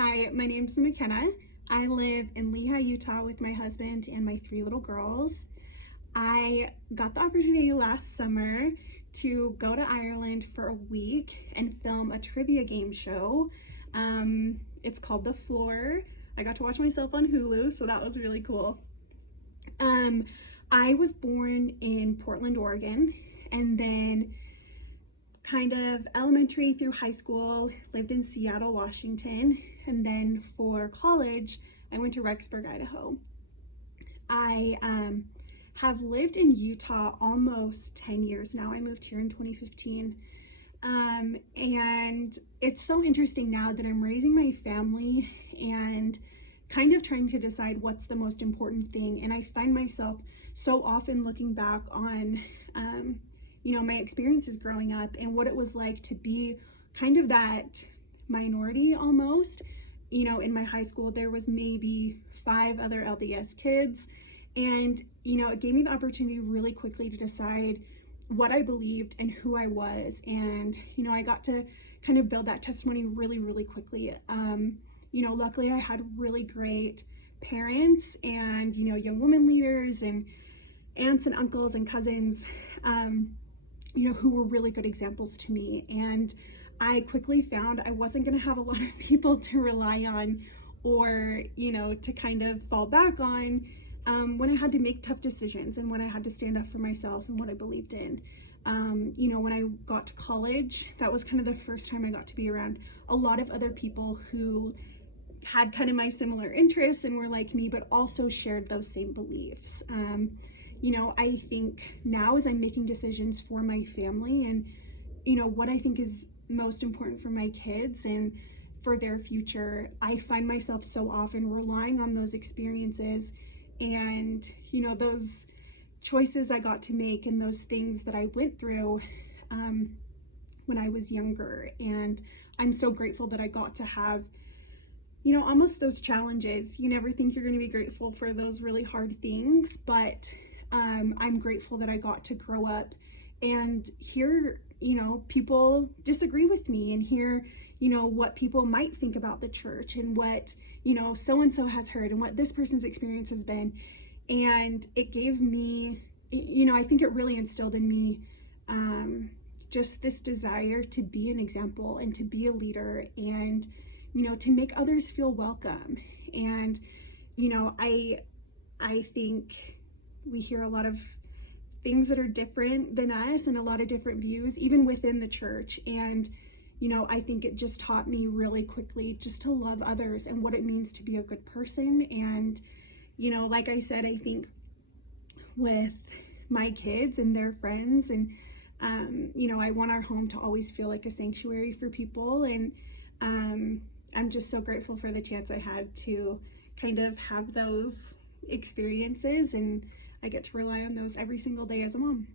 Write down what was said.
Hi, my name's McKenna. I live in Lehi, Utah with my husband and my 3 little girls. I got the opportunity last summer to go to Ireland for a week and film a trivia game show. It's called The Floor. I got to watch myself on Hulu, so that was really cool. I was born in Portland, Oregon, and then kind of elementary through high school, lived in Seattle, Washington, and then for college, I went to Rexburg, Idaho. I have lived in Utah almost 10 years now. I moved here in 2015. And it's so interesting now that I'm raising my family and kind of trying to decide what's the most important thing. And I find myself so often looking back on my experiences growing up and what it was like to be kind of that minority almost. In my high school, there was maybe 5 other LDS kids. And, it gave me the opportunity really quickly to decide what I believed and who I was. And, I got to kind of build that testimony really, really quickly. Luckily I had really great parents and, young women leaders and aunts and uncles and cousins, who were really good examples to me. And I quickly found I wasn't going to have a lot of people to rely on or, to kind of fall back on when I had to make tough decisions and when I had to stand up for myself and what I believed in. When I got to college, that was kind of the first time I got to be around a lot of other people who had kind of my similar interests and were like me, but also shared those same beliefs. I think now as I'm making decisions for my family and, what I think is most important for my kids and for their future, I find myself so often relying on those experiences and, those choices I got to make and those things that I went through when I was younger. And I'm so grateful that I got to have almost those challenges. You never think you're going to be grateful for those really hard things, but I'm grateful that I got to grow up and hear, people disagree with me and hear, what people might think about the church and what, so-and-so has heard and what this person's experience has been. And it gave me, I think it really instilled in me just this desire to be an example and to be a leader and, to make others feel welcome. And, I think we hear a lot of things that are different than us and a lot of different views, even within the church. And, I think it just taught me really quickly just to love others and what it means to be a good person. And, like I said, I think with my kids and their friends and, I want our home to always feel like a sanctuary for people. And I'm just so grateful for the chance I had to kind of have those experiences, and I get to rely on those every single day as a mom.